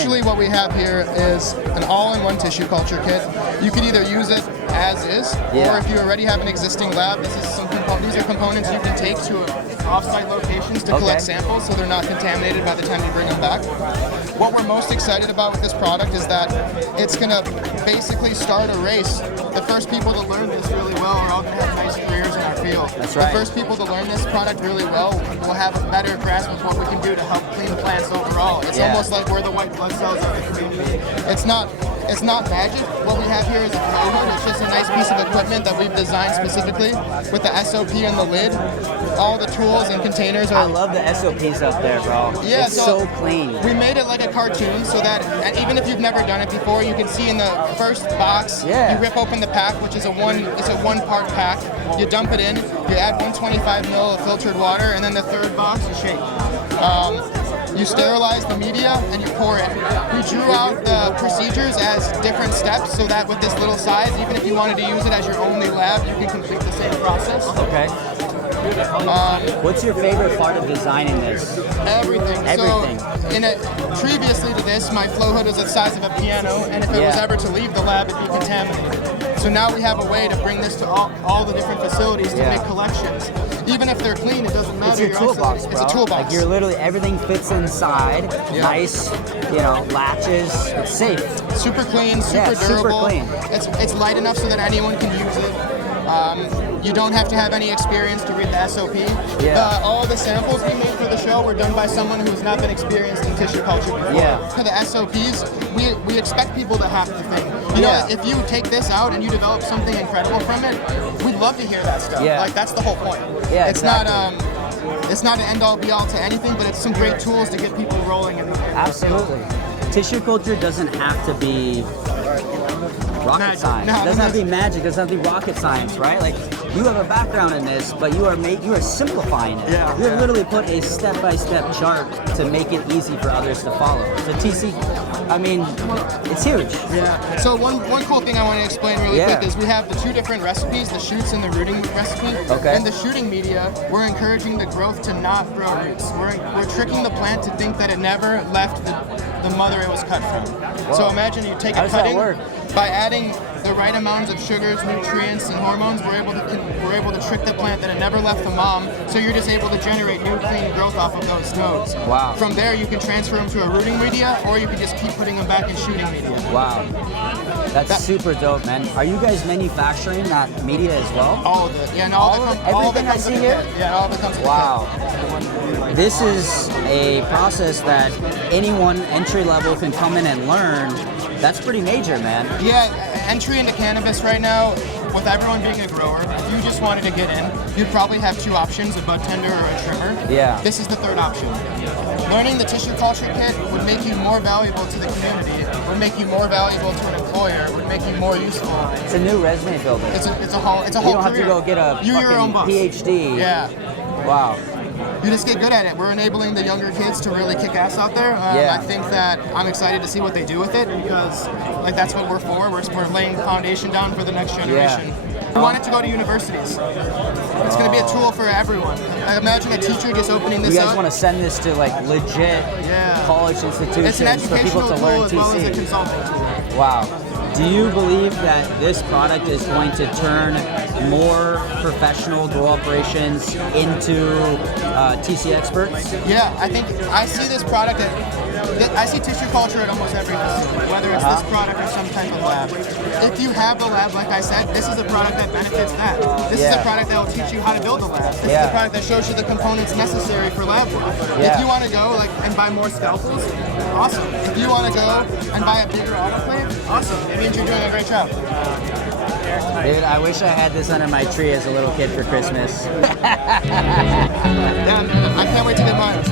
Essentially what we have here is an all-in-one tissue culture kit. You can either use it as is, or if you already have an existing lab, these are components you can take to off-site locations to collect samples so they're not contaminated by the time you bring them back. What we're most excited about with this product is that it's going to basically start a race. The first people to learn this really well are all going to have nice careers in our field. That's right. The first people to learn this product really well will have a better grasp of what we can do to help clean plants overall. It's almost like we're the white blood cells of the community. It's not magic. What we have here is a flow hood. It's just a nice piece of equipment that we've designed specifically with the SOP on the lid. All the tools and containers are... I love the SOPs up there, bro. Yeah, it's so clean. We made it like a cartoon so that even if you've never done it before, you can see in the first box, you rip open the pack, which is a one-part pack. You dump it in, you add 125 ml of filtered water, and then the third box, you shake. You sterilize the media and you pour it. We drew out the procedures as different steps so that with this little size, even if you wanted to use it as your only lab, you can complete the same process. Okay. What's your favorite part of designing this? Everything. Everything. So, previously to this, my flow hood was the size of a piano, and if it was ever to leave the lab, it'd be contaminated. So now we have a way to bring this to all the different facilities to make collections. Even if they're clean, it doesn't matter. It's your toolbox, bro. It's a toolbox. Like you're literally, everything fits inside. Nice, latches. It's safe. Super clean, super durable. Super clean. It's light enough so that anyone can use it. You don't have to have any experience to read the SOP. All the samples we made for the show were done by someone who's not been experienced in tissue culture before. For the SOPs, we expect people to have to think. You know, if you take this out and you develop something incredible from it, we'd love to hear that stuff. Like, that's the whole point. It's not an end-all be-all to anything, but it's some great tools to get people rolling. Absolutely. Tissue culture doesn't have to be rocket science. No, it doesn't have to be magic. It doesn't have to be rocket science, right? Like, you have a background in this, but you are simplifying it. You have literally put a step-by-step chart to make it easy for others to follow. So TC, I mean, it's huge. So one cool thing I want to explain really quick is we have the two different recipes, the shoots and the rooting recipe. And the shooting media, we're encouraging the growth to not grow roots. We're tricking the plant to think that it never left the mother it was cut from. So imagine you take a cutting. By adding the right amounts of sugars, nutrients, and hormones, we're able to trick the plant that it never left the mom, so you're just able to generate new clean growth off of those nodes. Wow. From there, you can transfer them to a rooting media, or you can just keep putting them back in shooting media. Wow. That's super dope, man. Are you guys manufacturing that media as well? All of it. Yeah, and everything I see here? Yeah, all of it comes with the kit. This is a process that anyone entry level can come in and learn. That's pretty major, man. Yeah, entry into cannabis right now, with everyone being a grower, if you just wanted to get in, you'd probably have two options, a bud tender or a trimmer. This is the third option. Learning the tissue culture kit would make you more valuable to the community, would make you more valuable to an employer, would make you more useful. It's a new resume builder. It's a whole You don't have to go get a your own boss. PhD. Wow. You just get good at it. We're enabling the younger kids to really kick ass out there. I think that I'm excited to see what they do with it because, like, that's what we're for. We're laying the foundation down for the next generation. We want it to go to universities. It's going to be a tool for everyone. I imagine a teacher just opening this up. You guys want to send this to like legit college institutions for people to learn TC. As well as a consulting tool. Wow. Do you believe that this product is going to turn more professional grow operations into TC experts? Yeah, I see this product I see tissue culture at almost every facility, whether it's this product or some type of lab. If you have the lab, like I said, this is a product that benefits that. This is a product that will teach you how to build a lab. This is a product that shows you the components necessary for lab work. If you want to go and buy more scalpels, awesome. If you want to go and buy a bigger autoclave, awesome. It means you're doing a great job. Dude, I wish I had this under my tree as a little kid for Christmas. Yeah, I can't wait to get mine.